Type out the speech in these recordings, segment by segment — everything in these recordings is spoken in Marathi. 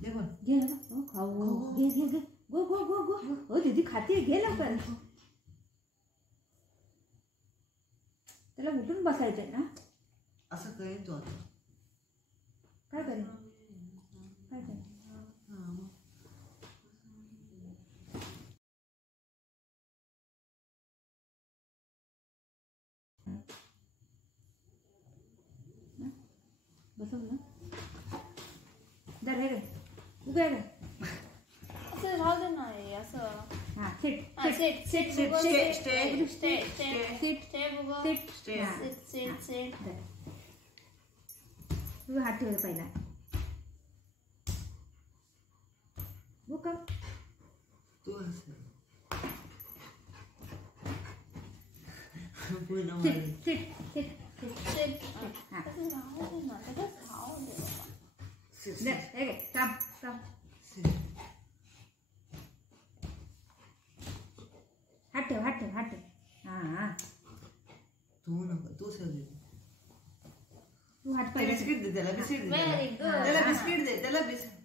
दे पण घे ना खाऊ घे घे घे गो गो गो गो हो दीदी खाते घे लवकर त्याला उठून बसायचंय ना असं करेन तू आता काय करेन काय करेन बसव ना दर हे रे उभे रे असं राहू दे ना रे असं हां sit sit sit stay stay stay sit stay बघ sit stay sit sit sit तू हात ठेव पहिला बुका तू असं पूर्ण सिट मारे सिट सिट सिट सिट हां असं राहू दे ना त्याच्यात राहू दे बाबा दर हे रे काम काम हात ठेव हात ठेव हात ठेव हां तू नको तू सर दे तू हात त्याला पहिला बिस्किट दे त्याला बिस्किट दे व्हेरी गुड त्याला बिस्किट दे त्याला biscuit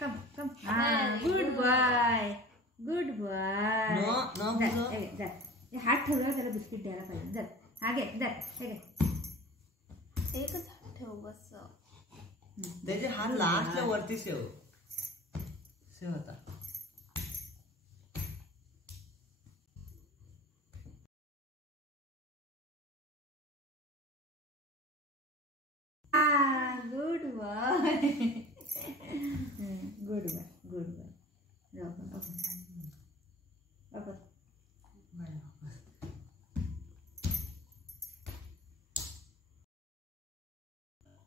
come come good boy good boy no no बुझो हात ठेवल्यावर त्याला बिस्किट द्यायला पाहिजे दर हा घे दर हे घे एकच हात ठेव बस त्याचे हात लास्टला वरती सेव सेव आता good boy good boy good boy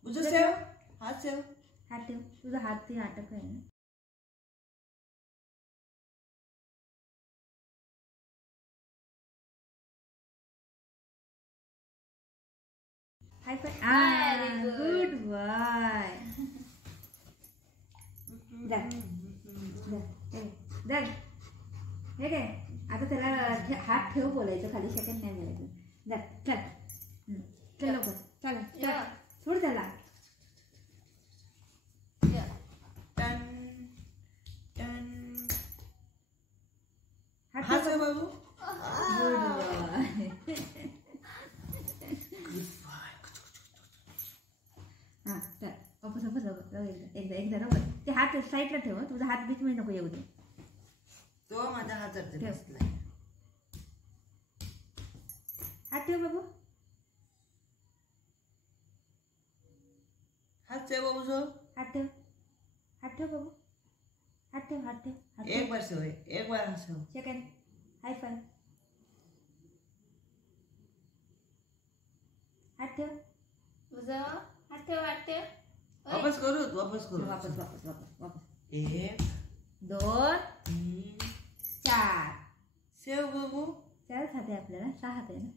बुझो सेव हात सेव हात ठेव तुझा हात ते अटक आहे ना हाय Very good. गुड बॉय दर हे काय आता त्याला हात ठेव बोलायचं खाली सेकंड नाही बोलायचं दर चल चल लवकर चल चल सोड त्याला टन टन हात हात सेव बाबू गुड बॉय हां चल वापस वापस एकदा एकदा नको ते हात साईडला ठेव तुझा हात बीच मध्ये नको येऊ दे तो माझ्या हातात ठेव. बसलाय हात ठेव बाबू हात सेव बाबू सो हात ठेव बाबू हात ठेव हात ठेव हात एक बार सेव एक बार हात सेव सेकंड हाय फाय हात ठेव तुझं हात ठेव हात ठेव वापस करू वापस करू वापस वापस वापस वापस 1 2 3 4 सेव बाबू 4 हात आहे आपल्याला 6 हात आहे ना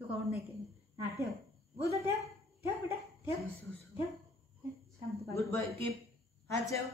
तू काउंट नाही केलं हां ठेव बोल ठेव ठेव बेटा ठेव सेव, सेव, सेव. ठेव थांब तू गुड बाय कीप हात सेव